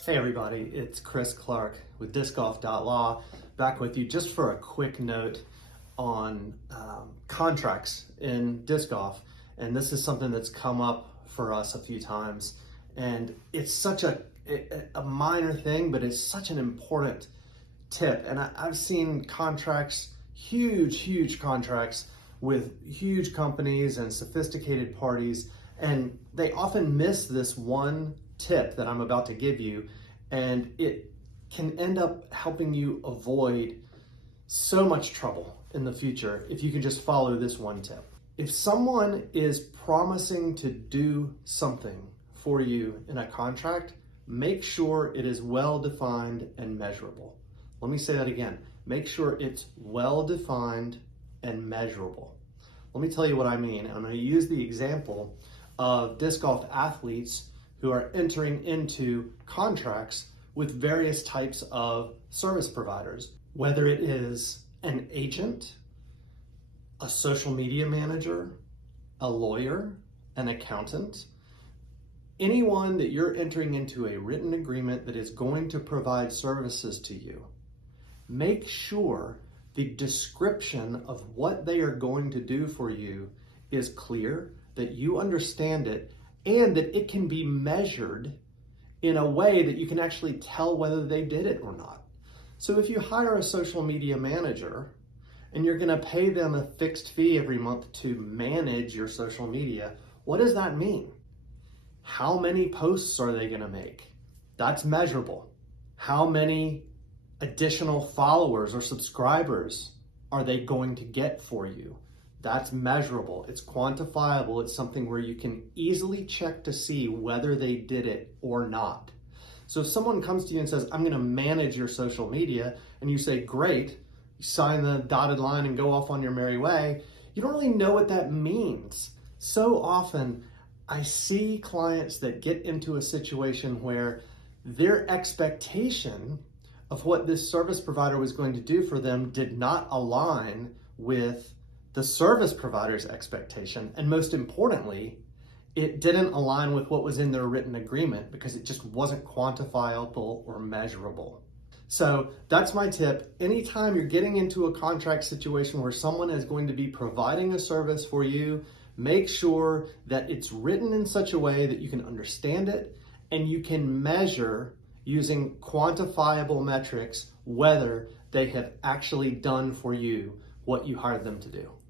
Hey everybody, it's Chris Clark with discgolf.law, back with you just for a quick note on contracts in disc golf. And this is something that's come up for us a few times. And it's such a minor thing, but it's such an important tip. And I've seen contracts, huge contracts with huge companies and sophisticated parties, and they often miss this one tip that I'm about to give you, and it can end up helping you avoid so much trouble in the future if you can just follow this one tip. If someone is promising to do something for you in a contract, make sure it is well defined and measurable. Let me say that again. Make sure it's well defined and measurable. Let me tell you what I mean. I'm going to use the example of disc golf athletes who are entering into contracts with various types of service providers, whether it is an agent, a social media manager, a lawyer, an accountant, anyone that you're entering into a written agreement that is going to provide services to you. Make sure the description of what they are going to do for you is clear, that you understand it, and that it can be measured in a way that you can actually tell whether they did it or not. So if you hire a social media manager and you're going to pay them a fixed fee every month to manage your social media, what does that mean? How many posts are they going to make? That's measurable. How many additional followers or subscribers are they going to get for you? That's measurable. It's quantifiable. It's something where you can easily check to see whether they did it or not. So if someone comes to you and says, I'm going to manage your social media, and you say, great, you sign the dotted line and go off on your merry way, you don't really know what that means. So often I see clients that get into a situation where their expectation of what this service provider was going to do for them did not align with the service provider's expectation. And most importantly, it didn't align with what was in their written agreement because it just wasn't quantifiable or measurable. So that's my tip. Anytime you're getting into a contract situation where someone is going to be providing a service for you, make sure that it's written in such a way that you can understand it and you can measure using quantifiable metrics whether they have actually done for you what you hired them to do.